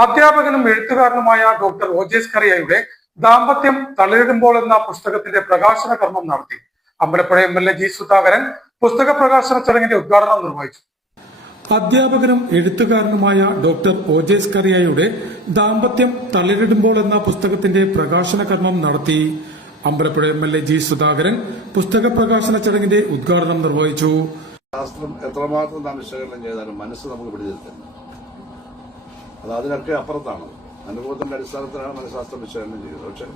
അധ്യാപകനും എഴുത്തുകാരനുമായ ഡോക്ടർ ഒ.ജെ. സ്കറിയയുടെ ദാമ്പത്യം തളിരിടുമ്പോൾ എന്ന പുസ്തകത്തിന്റെ പ്രകാശന കർമ്മം നടത്തി. അമ്പലപ്പുഴ എം.എൽ.എ. ജി സുധാകരൻ പുസ്തക പ്രകാശന ചടങ്ങിന്റെ ഉദ്ഘാടനം നിർവഹിച്ചു. അധ്യാപകനും എഴുത്തുകാരനുമായ ഡോക്ടർ ഒ.ജെ. സ്കറിയയുടെ ദാമ്പത്യം തളിരിടുമ്പോൾ എന്ന പുസ്തകത്തിന്റെ പ്രകാശന കർമ്മം നടത്തി. അമ്പലപ്പുഴ എം.എൽ.എ. ജി സുധാകരൻ പുസ്തക പ്രകാശന ചടങ്ങിന്റെ ഉദ്ഘാടനം നിർവഹിച്ചു. ശാസ്ത്രം എത്രമാത്രം നാം വിശകലനം ചെയ്താലും മനസ്സ് നമുക്ക് പിടിച്ചിരിക്കുന്നു. അത് അതിനൊക്കെ അപ്പുറത്താണ്. അനുഭവത്തിന്റെ അടിസ്ഥാനത്തിലാണ് മനഃശാസ്ത്രം വിശകലനം ചെയ്യുന്നത്. പക്ഷെ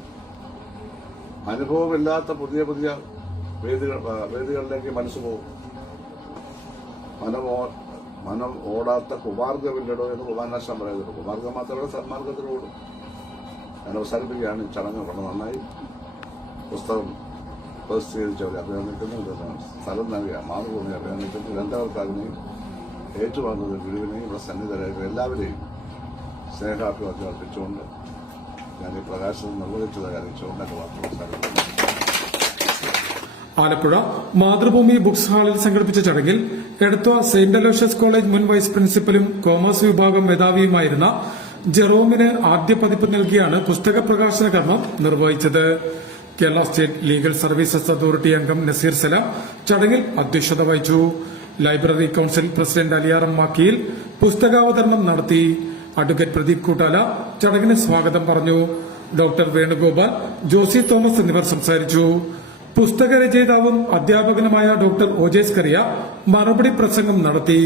അനുഭവമില്ലാത്ത പുതിയ പുതിയ വേദികളിലേക്ക് മനസ്സ് പോകും. മനം ഓടാത്ത കുമാർഗമില്ലടോ എന്ന് കുമാരനാശാൻ പറയുന്നുണ്ട്. കുമാർഗം മാത്രമല്ല, സന്മാർഗത്തിലോടും. ഞാൻ അവസാനിപ്പിക്കുകയാണ്. ഈ ചടങ്ങ് വളരെ നന്നായി. പുസ്തകം പ്രസിദ്ധീകരിച്ചവരെ അഭിനന്ദിക്കുന്നു. സ്ഥലം നൽകിയ മാതൃഭൂമി അഭിനന്ദിക്കുന്നു. ഗ്രന്ഥകർത്താവിനെയും ഏറ്റുവാങ്ങുന്ന ഗുരുവിനെയും ഇവിടെ സന്നിധരായ എല്ലാവരെയും സ്നേഹാഭിവാദ്യം അർപ്പിച്ചുകൊണ്ട് ഞാൻ ഈ പ്രകാശനം നിർവഹിച്ചത് അറിയിച്ചുകൊണ്ട് എന്റെ വാർത്ത. ആലപ്പുഴ മാതൃഭൂമി ബുക്സ് ഹാളിൽ സംഘടിപ്പിച്ച ചടങ്ങിൽ എടത്വ സെന്റ് അലോഷ്യസ് കോളേജ് മുൻ വൈസ് പ്രിൻസിപ്പലും കോമേഴ്സ് വിഭാഗം മേധാവിയുമായിരുന്ന ജെറോമിന് ആദ്യ പതിപ്പ് നൽകിയാണ് പുസ്തക പ്രകാശന കർമ്മം നിർവഹിച്ചത്. Kerala state legal services authority അംഗം നസീർ സലാം ചടങ്ങിൽ അധ്യക്ഷത വഹിച്ചു. ലൈബ്രറി കൌൺസിൽ പ്രസിഡന്റ് അലിയാറം മാക്കിയിൽ പുസ്തകാവതരണം നടത്തി. അഡ്വക്കേറ്റ് പ്രദീപ് കൂട്ടാല ചടങ്ങിന് സ്വാഗതം പറഞ്ഞു. ഡോക്ടർ വേണുഗോപാൽ, ജോസി തോമസ് എന്നിവർ സംസാരിച്ചു. പുസ്തക രചയിതാവും അധ്യാപകനുമായ ഡോക്ടർ ഒ.ജെ. സ്കറിയ മറുപടി പ്രസംഗം നടത്തി.